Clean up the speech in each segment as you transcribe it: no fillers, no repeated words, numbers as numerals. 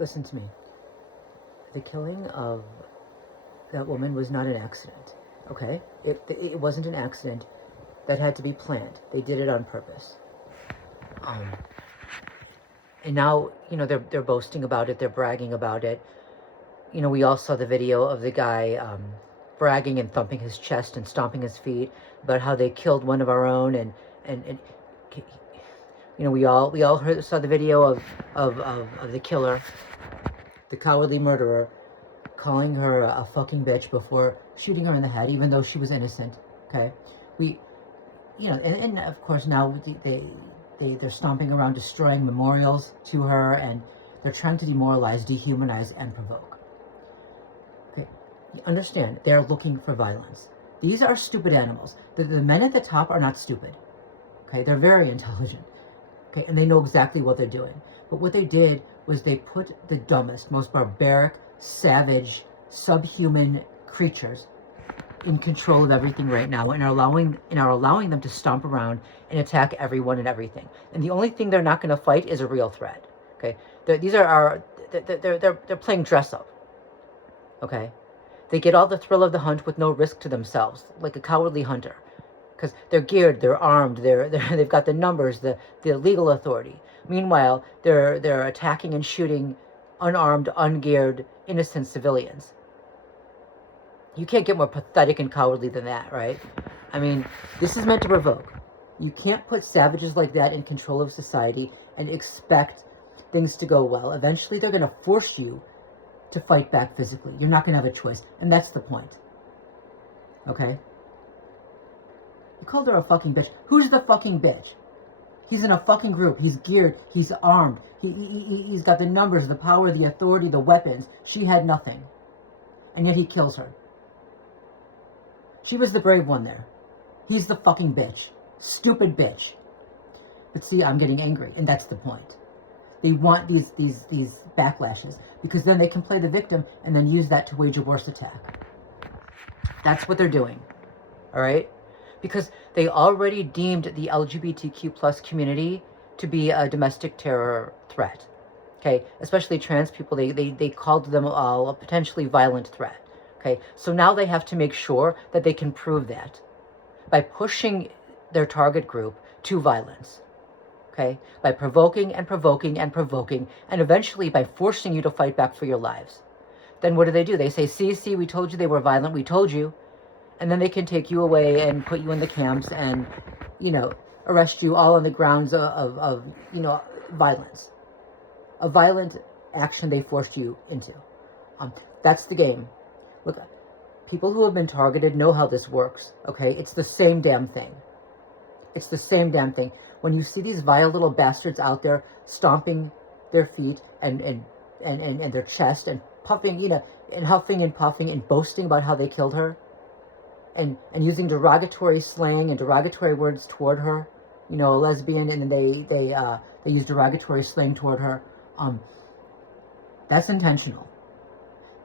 Listen to me. The killing of that woman was not an accident, okay? It wasn't an accident that had to be planned. They did it on purpose. And now, they're boasting about it. They're bragging about it. We all saw the video of the guy bragging and thumping his chest and stomping his feet about how they killed one of our own, and we all saw the video of the killer, the cowardly murderer, calling her a fucking bitch before shooting her in the head, even though she was innocent. Okay, and of course now they're stomping around, destroying memorials to her, and they're trying to demoralize, dehumanize, and provoke. Okay, you understand? They're looking for violence. These are stupid animals. The men at the top are not stupid. Okay, they're very intelligent. Okay, and they know exactly what they're doing. But what they did was they put the dumbest, most barbaric, savage, subhuman creatures in control of everything right now, and are allowing them to stomp around and attack everyone and everything. And the only thing they're not going to fight is a real threat. Okay, they're playing dress up. Okay, they get all the thrill of the hunt with no risk to themselves, like a cowardly hunter, because they're geared, they're armed, they've got the numbers, the legal authority. Meanwhile, they're attacking and shooting unarmed, ungeared, innocent civilians. You can't get more pathetic and cowardly than that, right? I mean, this is meant to provoke. You can't put savages like that in control of society and expect things to go well. Eventually, they're going to force you to fight back physically. You're not going to have a choice. And that's the point. Okay? You called her a fucking bitch. Who's the fucking bitch? He's in a fucking group. He's geared. He's armed. He's got the numbers, the power, the authority, the weapons. She had nothing. And yet he kills her. She was the brave one there. He's the fucking bitch. Stupid bitch. But see, I'm getting angry, and that's the point. They want these backlashes, because then they can play the victim and then use that to wage a worse attack. That's what they're doing. All right? Because they already deemed the LGBTQ plus community to be a domestic terror threat. Okay? Especially trans people, they called them a potentially violent threat. Okay, so now they have to make sure that they can prove that by pushing their target group to violence. Okay, by provoking and provoking and provoking, and eventually by forcing you to fight back for your lives. Then what do? They say, see, we told you they were violent, we told you. And then they can take you away and put you in the camps and, arrest you all on the grounds of violence. A violent action they forced you into. That's the game. Look, people who have been targeted know how this works, okay? It's the same damn thing. It's the same damn thing. When you see these vile little bastards out there stomping their feet and their chest and puffing, and huffing and puffing and boasting about how they killed her and using derogatory slang and derogatory words toward her, a lesbian, and they use derogatory slang toward her, that's intentional.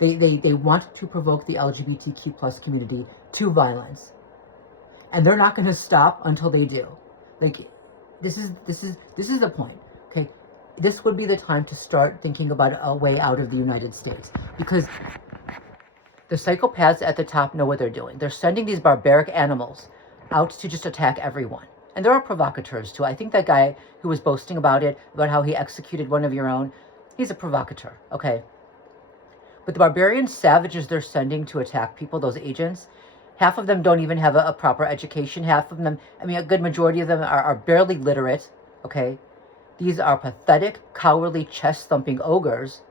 They want to provoke the LGBTQ plus community to violence, and they're not going to stop until they do. Like, this is the point. Okay, this would be the time to start thinking about a way out of the United States, because the psychopaths at the top know what they're doing. They're sending these barbaric animals out to just attack everyone, and there are provocateurs too. I think that guy who was boasting about how he executed one of your own, he's a provocateur. Okay. But the barbarian savages they're sending to attack people, those agents, half of them don't even have a proper education. Half of them, a good majority of them are barely literate, okay? These are pathetic, cowardly, chest-thumping ogres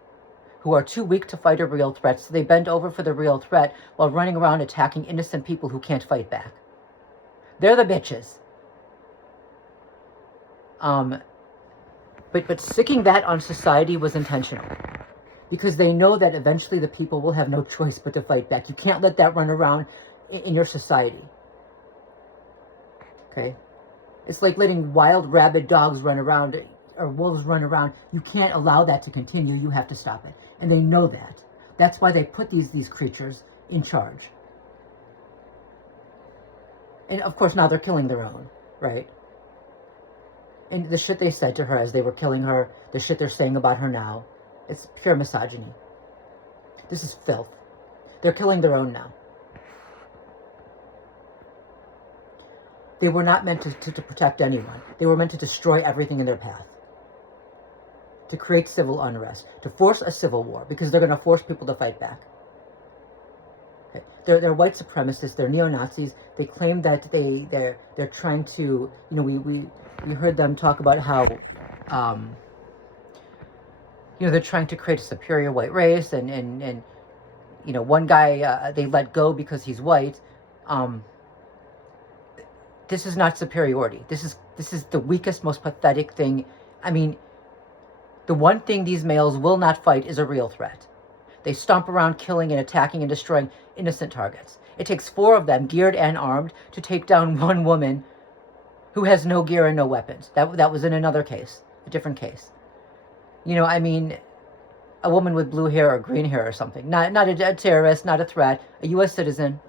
who are too weak to fight a real threat, so they bend over for the real threat while running around attacking innocent people who can't fight back. They're the bitches. But sicking that on society was intentional. Because they know that eventually the people will have no choice but to fight back. You can't let that run around in your society. Okay? It's like letting wild rabid dogs run around, or wolves run around. You can't allow that to continue. You have to stop it. And they know that. That's why they put these creatures in charge. And of course now they're killing their own, right? And the shit they said to her as they were killing her, the shit they're saying about her now, It's pure misogyny. This is filth. They're killing their own now. They were not meant to protect anyone. They were meant to destroy everything in their path. To create civil unrest. To force a civil war. Because they're going to force people to fight back. Okay. They're white supremacists. They're neo-Nazis. They claim that they're trying to... You know, we heard them talk about how... you know, they're trying to create a superior white race. And you know, one guy they let go because he's white. This is not superiority. This is the weakest, most pathetic thing. I mean, the one thing these males will not fight is a real threat. They stomp around killing and attacking and destroying innocent targets. It takes 4 of them, geared and armed, to take down one woman who has no gear and no weapons. That was in another case, a different case. You know, I mean, a woman with blue hair or green hair or something. Not a terrorist, not a threat, a U.S. citizen.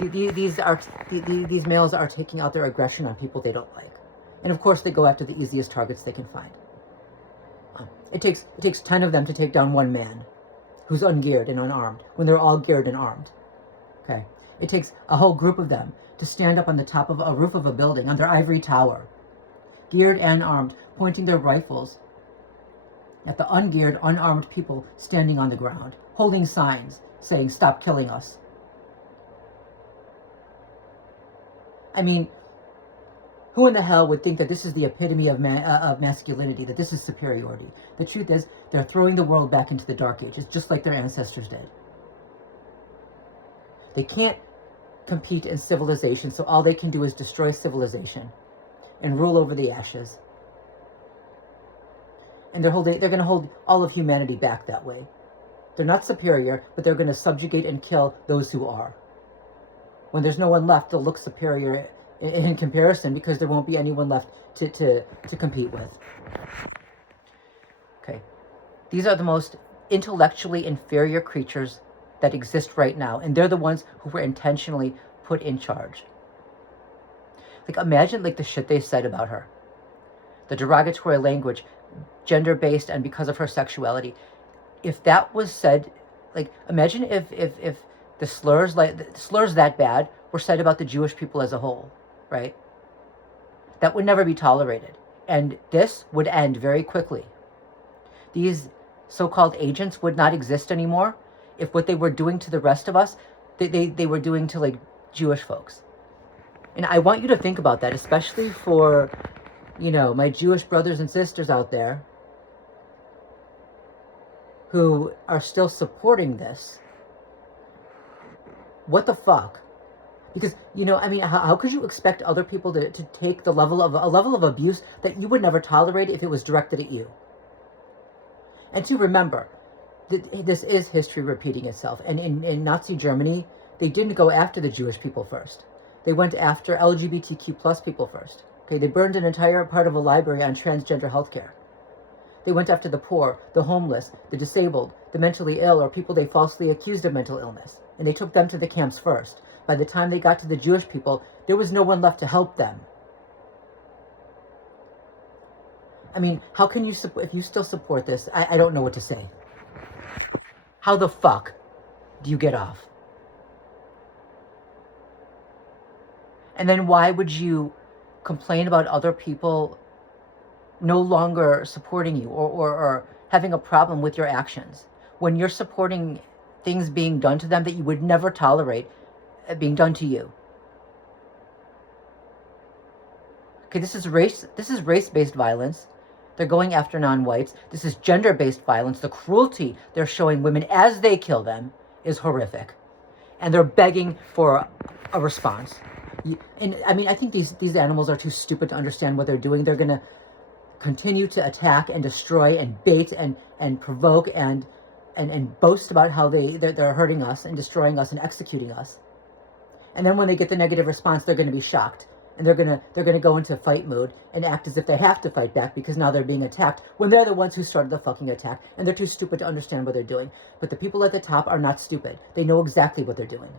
These males are taking out their aggression on people they don't like. And of course they go after the easiest targets they can find. It takes 10 of them to take down one man who's ungeared and unarmed when they're all geared and armed. Okay. It takes a whole group of them to stand up on the top of a roof of a building, on their ivory tower, geared and armed, pointing their rifles at the ungeared, unarmed people standing on the ground, holding signs saying, "Stop killing us." I mean, who in the hell would think that this is the epitome of masculinity, that this is superiority? The truth is, they're throwing the world back into the Dark Ages, just like their ancestors did. They can't compete in civilization, so all they can do is destroy civilization and rule over the ashes. And they're going to hold all of humanity back that way. They're not superior, but they're going to subjugate and kill those who are. When there's no one left, they'll look superior in comparison because there won't be anyone left to compete with. Okay. These are the most intellectually inferior creatures that exist right now, and they're the ones who were intentionally put in charge. Like, imagine like the shit they said about her. The derogatory language, gender-based and because of her sexuality. If that was said, like, imagine if the slurs that bad were said about the Jewish people as a whole, right? That would never be tolerated. And this would end very quickly. These so-called agents would not exist anymore if what they were doing to the rest of us, they were doing to, like, Jewish folks. And I want you to think about that, especially for, you know, my Jewish brothers and sisters out there who are still supporting this. What the fuck? Because, you know, I mean, how could you expect other people to take a level of abuse that you would never tolerate if it was directed at you? And to remember, this is history repeating itself. And in Nazi Germany, they didn't go after the Jewish people first. They went after LGBTQ plus people first. Okay, they burned an entire part of a library on transgender healthcare. They went after the poor, the homeless, the disabled, the mentally ill, or people they falsely accused of mental illness. And they took them to the camps first. By the time they got to the Jewish people, there was no one left to help them. I mean, how can you, if you still support this, I don't know what to say. How the fuck do you get off? And then why would you complain about other people no longer supporting you or having a problem with your actions when you're supporting things being done to them that you would never tolerate being done to you? Okay, this is race-based violence. They're going after non-whites. This is gender-based violence. The cruelty they're showing women as they kill them is horrific. And they're begging for a response. And I mean, I think these animals are too stupid to understand what they're doing. They're going to continue to attack and destroy and bait and provoke and boast about how they're hurting us and destroying us and executing us. And then when they get the negative response, they're going to be shocked. And they're gonna go into fight mode and act as if they have to fight back because now they're being attacked when they're the ones who started the fucking attack, and they're too stupid to understand what they're doing. But the people at the top are not stupid. They know exactly what they're doing.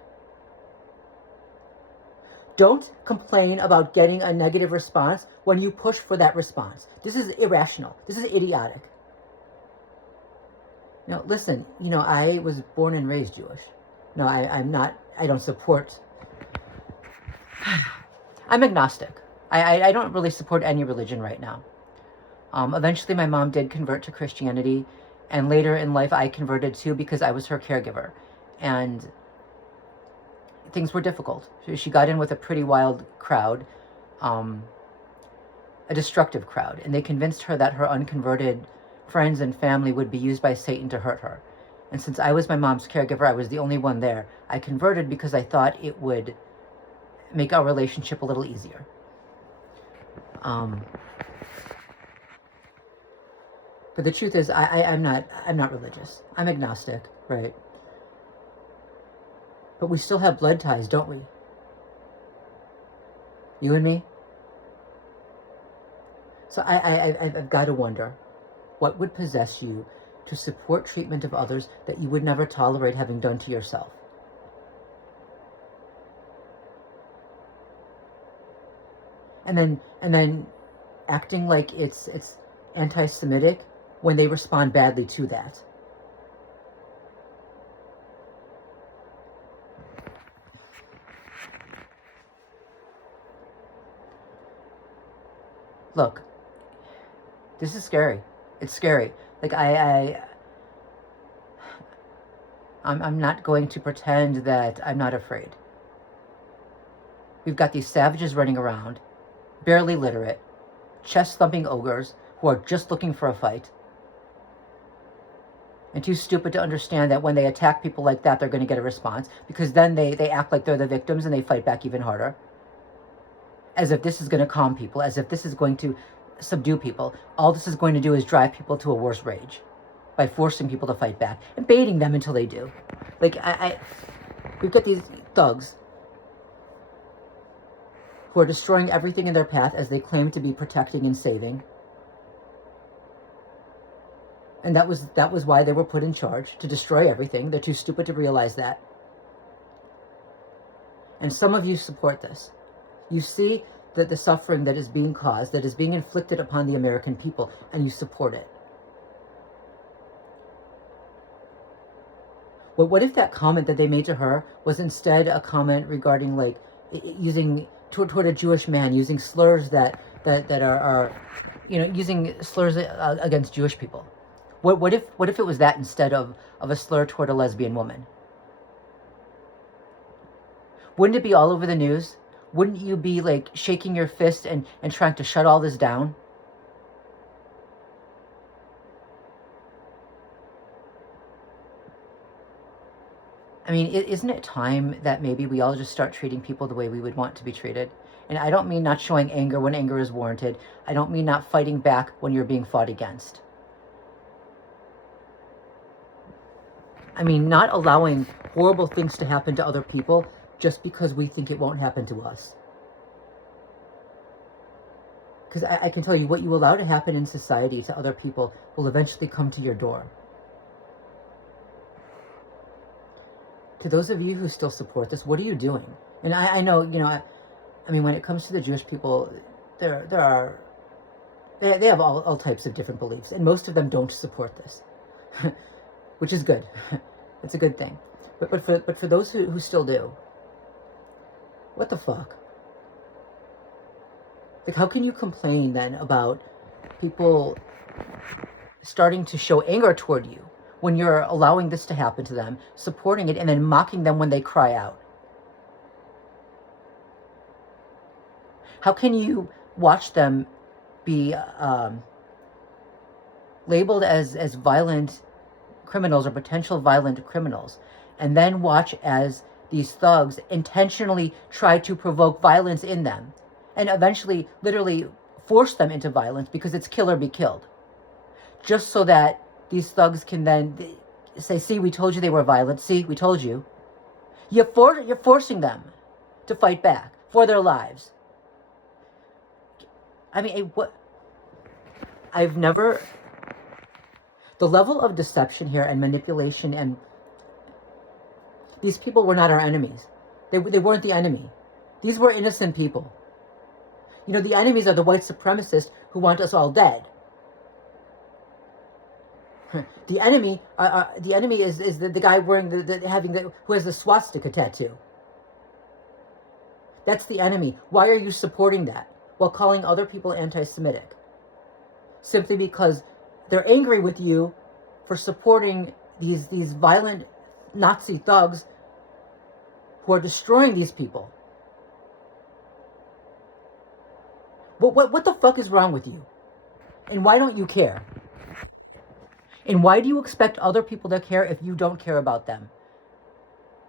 Don't complain about getting a negative response when you push for that response. This is irrational. This is idiotic. Listen, I was born and raised Jewish. No, I'm not, I don't support, I'm agnostic. I don't really support any religion right now. Eventually my mom did convert to Christianity, and later in life I converted too because I was her caregiver. And things were difficult. She got in with a pretty wild crowd, a destructive crowd, and they convinced her that her unconverted friends and family would be used by Satan to hurt her. And since I was my mom's caregiver, I was the only one there. I converted because I thought it would make our relationship a little easier. But the truth is, I'm not religious. I'm agnostic, right? But we still have blood ties, don't we? You and me? So I've got to wonder, what would possess you to support treatment of others that you would never tolerate having done to yourself? And then acting like it's anti-Semitic when they respond badly to that. Look, this is scary. It's scary. Like I'm not going to pretend that I'm not afraid. We've got these savages running around, barely literate, chest-thumping ogres who are just looking for a fight, and too stupid to understand that when they attack people like that, they're going to get a response, because then they act like they're the victims and they fight back even harder. As if this is going to calm people, as if this is going to subdue people. All this is going to do is drive people to a worse rage by forcing people to fight back and baiting them until they do. Like, we've got these thugs who are destroying everything in their path as they claim to be protecting and saving. And that was why they were put in charge, to destroy everything. They're too stupid to realize that. And some of you support this. You see that the suffering that is being caused, that is being inflicted upon the American people, and you support it. Well, what if that comment that they made to her was instead a comment regarding, like, using toward a Jewish man, using slurs that are using slurs against Jewish people? What if it was that instead of a slur toward a lesbian woman? Wouldn't it be all over the news? Wouldn't you be like shaking your fist and trying to shut all this down? I mean, isn't it time that maybe we all just start treating people the way we would want to be treated? And I don't mean not showing anger when anger is warranted. I don't mean not fighting back when you're being fought against. I mean, not allowing horrible things to happen to other people just because we think it won't happen to us. Because I can tell you, what you allow to happen in society to other people will eventually come to your door. To those of you who still support this, what are you doing? And I know, I mean, when it comes to the Jewish people, they have all types of different beliefs, and most of them don't support this, which is good. It's a good thing. But for those who still do, what the fuck? Like, how can you complain then about people starting to show anger toward you when you're allowing this to happen to them, supporting it, and then mocking them when they cry out? How can you watch them be labeled as violent criminals or potential violent criminals, and then watch as these thugs intentionally try to provoke violence in them, and eventually literally force them into violence because it's kill or be killed, just so that these thugs can then say, see, we told you they were violent, see, we told you. You're forcing them to fight back for their lives. I mean, the level of deception here and manipulation, and these people were not our enemies. They weren't the enemy. These were innocent people. The enemies are the white supremacists who want us all dead. The enemy, is the guy wearing who has the swastika tattoo. That's the enemy. Why are you supporting that while calling other people anti-Semitic? Simply because they're angry with you for supporting these violent Nazi thugs who are destroying these people. What the fuck is wrong with you? And why don't you care? And why do you expect other people to care if you don't care about them?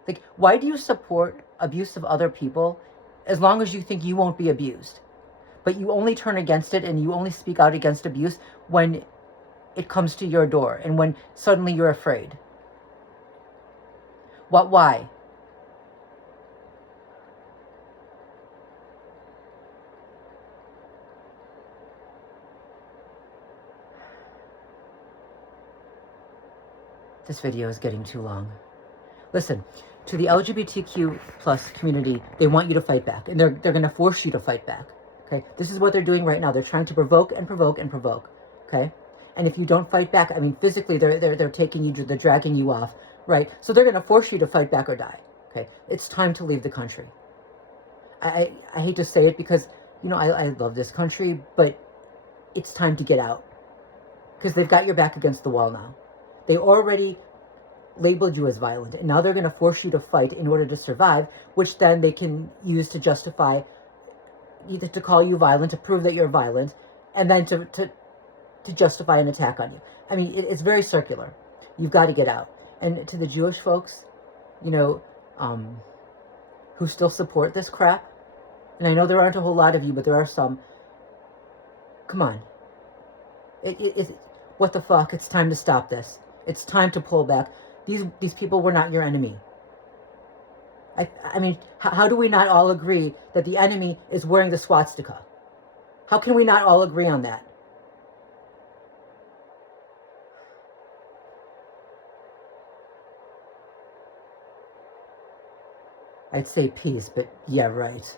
Like, why do you support abuse of other people as long as you think you won't be abused? But you only turn against it and you only speak out against abuse when it comes to your door and when suddenly you're afraid. Why? This video is getting too long. Listen, to the LGBTQ plus community, they want you to fight back, and they're going to force you to fight back. Okay, this is what they're doing right now. They're trying to provoke and provoke and provoke. Okay, and if you don't fight back, I mean, physically, they're taking you, they're dragging you off, right? So they're going to force you to fight back or die. Okay, it's time to leave the country. I hate to say it because I love this country, but it's time to get out because they've got your back against the wall now. They already labeled you as violent, and now they're going to force you to fight in order to survive, which then they can use to justify, either to call you violent, to prove that you're violent, and then to justify an attack on you. I mean, it's very circular. You've got to get out. And to the Jewish folks, who still support this crap, and I know there aren't a whole lot of you, but there are some. Come on. What the fuck? It's time to stop this. It's time to pull back. These people were not your enemy. I mean, how do we not all agree that the enemy is wearing the swastika? How can we not all agree on that? I'd say peace, but yeah, right.